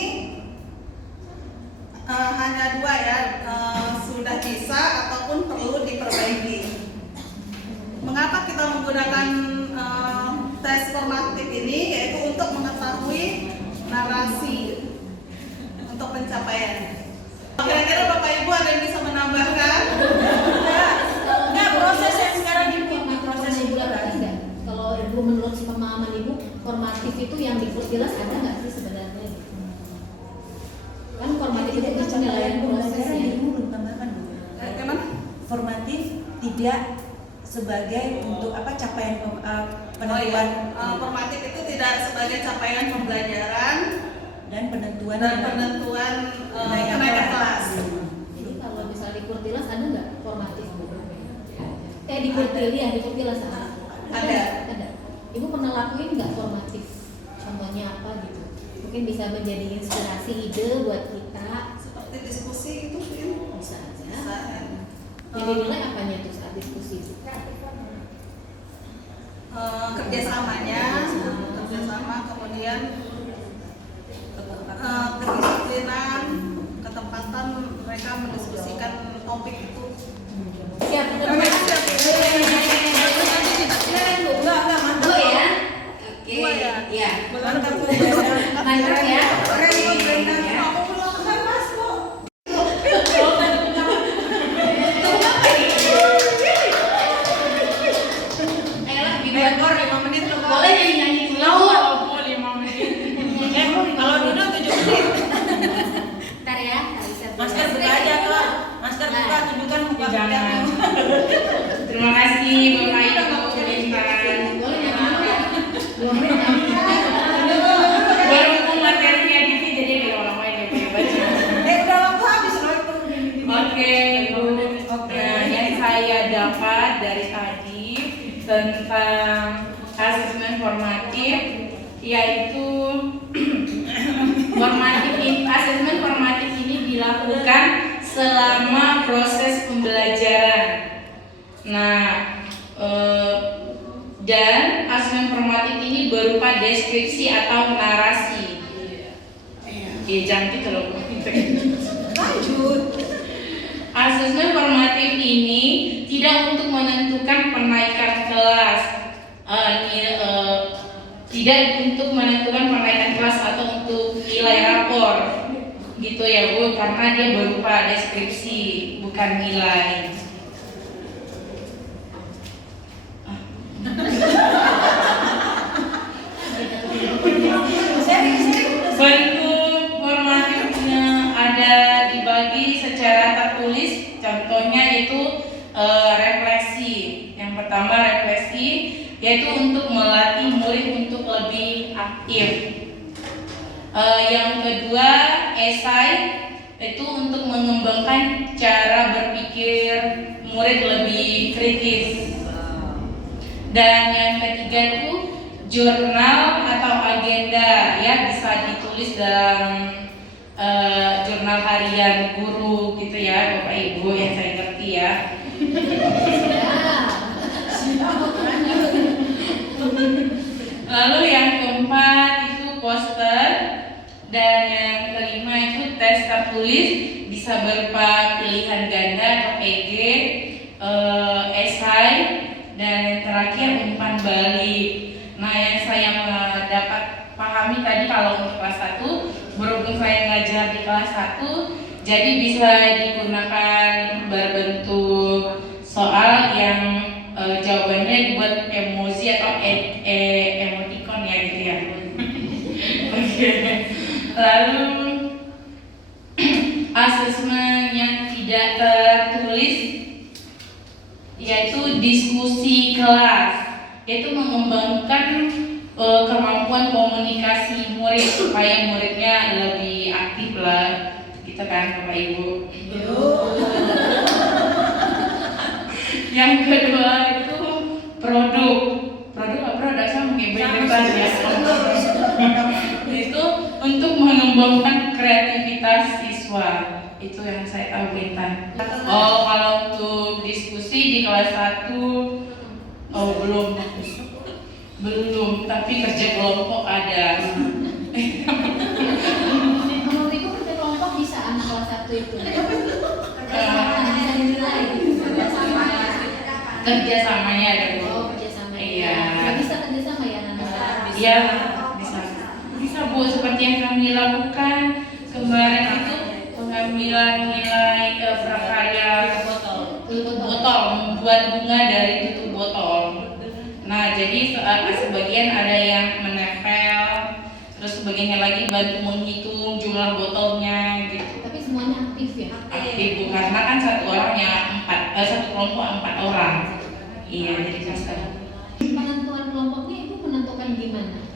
hanya 2 ya, sudah bisa ataupun perlu diperbaiki. Mengapa kita menggunakan tes formatif ini? Yaitu untuk mengetahui narasi untuk pencapaian. Kira-kira Bapak Ibu ada yang bisa menambahkan? Enggak, proses yang sekarang Proses Ibu lagi enggak? Kalau Ibu menurut pemahaman Ibu, formatif itu yang jelas ada nggak sih sebenarnya? Kan formatif itu kan penilaian proses ya. Ibu belum tambahkan Bu. Bagaimana? Formatif tidak sebagai untuk apa capaian penentuan. Formatif itu tidak sebagai capaian pembelajaran, dan penentuan kenaikan kelas. Jadi kalau misalnya di Kurtilas ada nggak formatif? Di Kurtilia, di Kurtilas Ada. Ada. Ibu pernah lakuin nggak formatif? Contohnya apa gitu? Mungkin bisa menjadi inspirasi ide buat kita. Seperti diskusi itu sih. Bisa aja. Bisa. Jadi nilai apanya tuh saat diskusi? Kerjasamanya, kemudian kedisiplinan, ketempatan mereka mendiskusikan topik itu. Siap. Bu ya. Oke. Dua ya? Iya. Mantap Bu. Mantap ya. Aku pulang kan Mas Bu. Ayolah, Rekor 5 menit loh. Kak. boleh nyanyi dulu. Kalau dulu 7 menit. Ntar ya, bisa. Masker buka aja Kak. Masker buka, tunjukkan muka kita. Terima kasih Bapak Ibu Intan. Boleh nyanyi dulu ya. Boleh nyanyi. Baru materinya Divi jadi ada orang lain yang punya baca. Udah waktu habis loh itu. Oke Ibu. Nah, yang saya dapat dari tadi tentang asesmen formatif yaitu asesmen formatif ini dilakukan selama proses pembelajaran. Nah, dan asesmen formatif ini berupa deskripsi atau narasi. Iya, jangan gitu loh. Lanjut. Asesmen formatif ini tidak untuk menentukan penaikan kelas, tidak untuk menentukan penaikan kelas atau untuk nilai rapor, gitu ya Bu, karena dia berupa deskripsi bukan nilai. Bentuk formatifnya ada dibagi secara tertulis, contohnya itu refleksi. Yang pertama refleksi, yaitu untuk melatih murid untuk lebih aktif. Yang kedua esai, itu untuk mengembangkan cara berpikir murid lebih kritis. Dan yang ketiga itu jurnal atau agenda, ya bisa ditulis dalam jurnal harian guru gitu ya Bapak Ibu yang saya ngerti ya. Lalu yang keempat itu poster, dan yang kelima itu tes tertulis, bisa berupa pilihan ganda atau PG, esai, dan yang terakhir umpan balik. Nah, yang saya dapat pahami tadi kalau untuk kelas 1, berhubung saya ngajar di kelas 1, jadi bisa digunakan berbentuk soal yang jawabannya dibuat emoji atau emoticon ya gitu ya. Oke. Lalu asesmen yang tidak tertulis yaitu diskusi kelas, yaitu mengembangkan kemampuan komunikasi murid supaya muridnya lebih aktif lah, gitu kan Bapak Ibu. Yang kedua itu produk sama kayak depan ya. Itu untuk mengembangkan kreativitas siswa. Itu yang saya tahu Intan. Oh, kalau untuk diskusi di kelas 1 belum, tapi kerja kelompok ada. Menurut Ibu kerja kelompok bisa anak kelas 1 itu? Bisa dinilai gitu. Kerjasamanya ada Bu. Oh, kerjasama. Iya. Nggak bisa kerjasama ya anak-anak? Iya, bisa Bu, seperti yang kami lakukan kemarin itu pengambilan nilai prakarya botol, membuat bunga dari tutup botol. Nah, jadi sebagian ada yang menempel, terus sebagiannya lagi bantu menghitung jumlah botolnya gitu. Tapi semuanya aktif ya? Aktif Bu, karena kan satu kelompok 4 orang. Iya, jadi cluster. Penentuan kelompoknya Ibu menentukan gimana?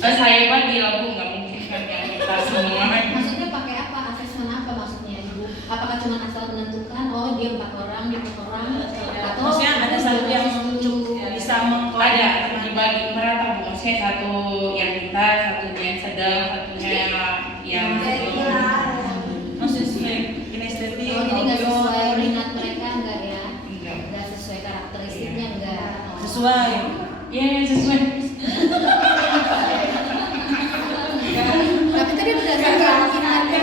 Saya bagi lah Bu, nggak mungkin. kita semua. Maksudnya pakai apa? Asesmen apa maksudnya Ibu? Apakah cuma asal menentukan oh dia 4 orang, dia 4 orang atau Maksudnya ada satu yang bisa Ada dibagi berapa Bu? Maksudnya satu yang kita, satunya yang sedang, satunya yang maksudnya kinestetik. oh, jadi nggak sesuai minat mereka enggak ya? enggak. Nggak sesuai karakteristiknya enggak? Sesuai. Ya yang sesuai. Tapi tadi berdasarkan minatnya.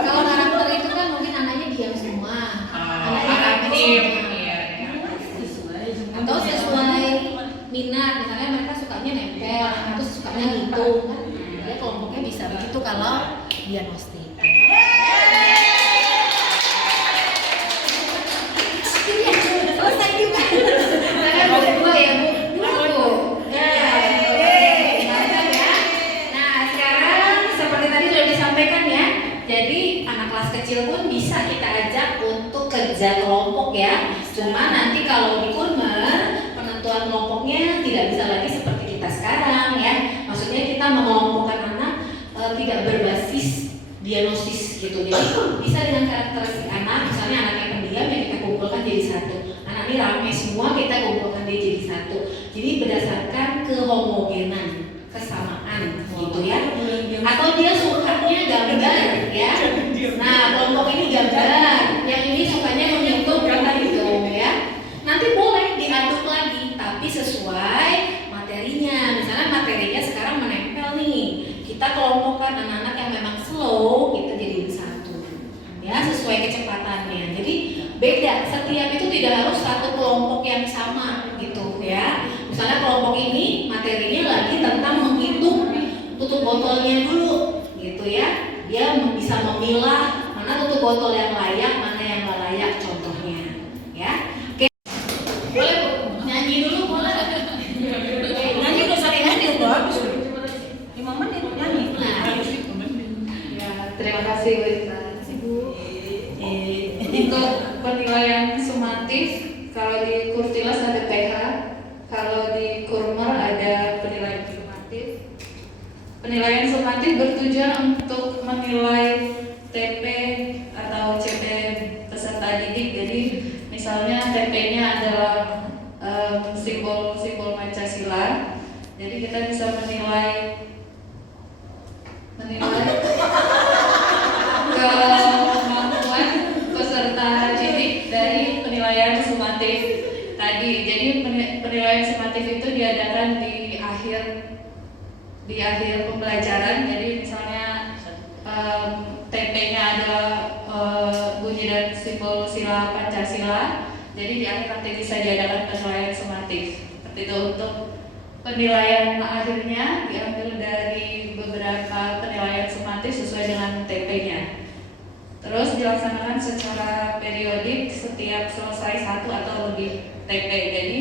Kalau karakter itu kan mungkin anaknya diam semua, anaknya Aktif. semua. Iya. Atau sesuai minat, misalnya mereka sukanya nempel, aku sukanya ngitung kan, ya kelompoknya bisa begitu kalau diagnostik. Selesai juga. Saya berdua ya Bu, dulu. Nah sekarang seperti tadi sudah disampaikan ya, jadi anak kelas kecil pun bisa kita ajak untuk kerja kelompok ya. Cuma nanti kalau di Kurmer penentuan kelompoknya tidak bisa lagi seperti kita sekarang ya. Maksudnya kita mengelompokkan anak tidak berbasis diagnosis gitu. Jadi bisa dengan karakteristik anak, misalnya anak yang pendiam yang kita kumpulkan jadi satu. Anak ini ramai semua kita kumpulkan dia jadi satu. Jadi berdasarkan kehomogenan, kesamaan gitu ya. Atau dia sukanya gambar ya. Nah kelompok ini gambar, yang ini sukanya menghitung kita gitu ya. Nanti boleh diaduk lagi, tapi sesuai materinya. Misalnya materinya sekarang menempel nih, kita kelompokkan anak-anak yang memang slow, kita jadi satu ya, sesuai kecepatannya. Jadi beda, setiap itu tidak harus satu kelompok yang sama gitu ya. Misalnya kelompok ini materinya lagi tentang menghitung tutup botolnya dulu gitu ya. Dia bisa memilah mana tutup botol yang layak, mana yang nggak layak contohnya ya. Oke, boleh Bu, nyanyi dulu boleh. Nyanyi udah satu menit loh, habis 5 menit nyanyi. Nah, Ya, terima kasih Bu Intan. Untuk penilaian sumatif, kalau di Kurtilas ada PH, kalau di Kurmer ada penilaian sumatif. Penilaian sumatif bertujuan untuk menilai TP atau CP peserta didik. Jadi misalnya TP-nya adalah simbol-simbol Pancasila. Jadi kita bisa menilai kemampuan peserta didik dari penilaian sumatif tadi. Jadi penilaian sumatif itu diadakan di akhir pembelajaran. Jadi misalnya TP-nya ada bunyi dan simbol sila Pancasila. Jadi di akhir nanti bisa diadakan penilaian sumatif. Seperti itu. Untuk penilaian akhirnya diambil dari beberapa penilaian sumatif sesuai dengan TP-nya. Terus dilaksanakan secara periodik setiap selesai satu atau lebih TP. Jadi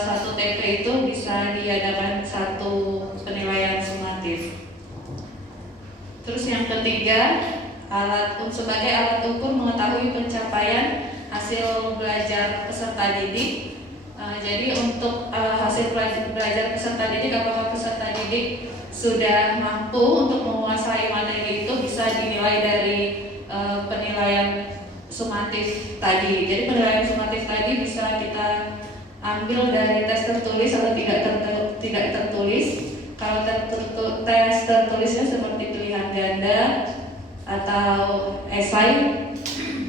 satu TP itu bisa diadakan satu penilaian sumatif. Terus yang ketiga, sebagai alat ukur mengetahui pencapaian hasil belajar peserta didik. Jadi untuk hasil belajar peserta didik, apakah peserta didik sudah mampu untuk menguasai materi itu bisa dinilai dari penilaian sumatif tadi. Jadi penilaian sumatif tadi bisa kita ambil dari tes tertulis atau tidak tertulis. Kalau tes tertulisnya seperti pilihan ganda atau esai.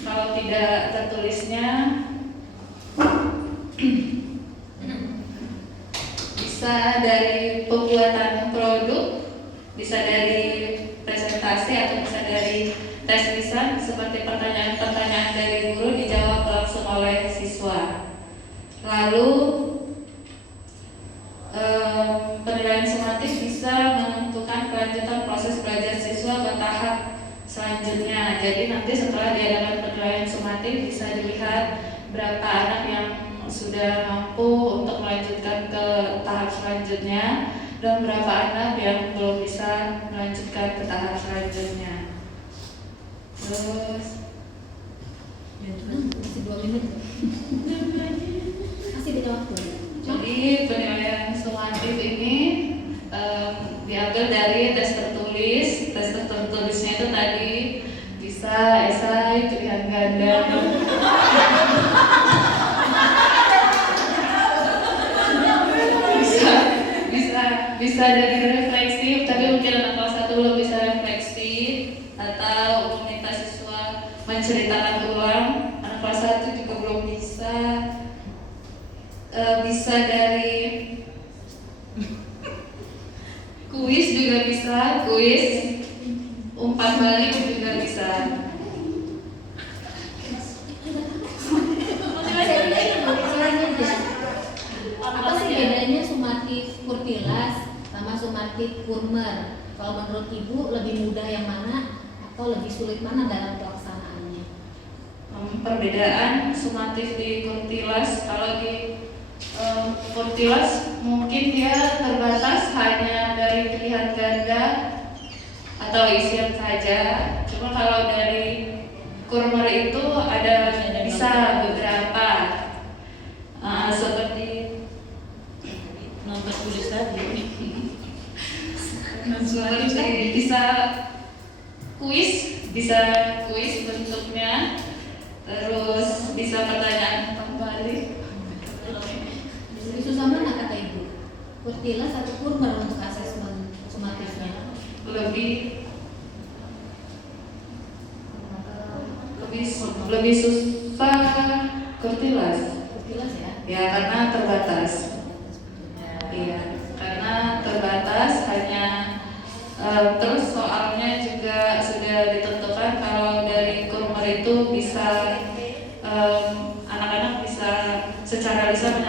Kalau tidak tertulisnya bisa dari pembuatan produk, bisa dari presentasi atau bisa dari tes lisan seperti pertanyaan-pertanyaan dari guru dijawab langsung oleh siswa. Lalu penilaian sumatif bisa menentukan kelanjutan proses belajar siswa bertahap selanjutnya. Jadi nanti setelah diadakan penilaian sumatif bisa dilihat berapa anak yang sudah mampu untuk melanjutkan ke tahap selanjutnya dan berapa anak yang belum bisa melanjutkan ke tahap selanjutnya. Terus masih 2 menit. Masih ada waktu. jadi penilaian sumatif ini diambil dari tes tertulis. Tes tertulisnya itu tadi bisa esai, pilihan ganda, bisa dari refleksif, tapi mungkin anak kelas 1 belum bisa refleksif, atau meminta siswa menceritakan ulang. Anak kelas 1 juga belum bisa. Bisa dari kuis juga bisa, kuis umpan balik juga bisa. Apa sih bedanya sumatif kurtilas sama sumatif kurmer? Kalau menurut Ibu lebih mudah yang mana atau lebih sulit mana dalam pelaksanaannya? Perbedaan sumatif di kurtilas, kalau di kurtilas mungkin dia terbatas hanya dari pilihan ganda atau isian saja. Cuma kalau dari kurmer itu ada bisa beberapa, seperti Nomor tulis tadi. seperti bisa kuis bentuknya, terus bisa pertanyaan kembali. Lebih susah mana kata Ibu? Kurtilas atau kurmer untuk asesmen sumatifnya? Lebih susah kurtilas. Kurtilas ya? Ya, karena terbatas. Iya, karena terbatas hanya terus soalnya juga sudah ditentukan. Kalau dari kurmer itu bisa anak-anak bisa secara lisan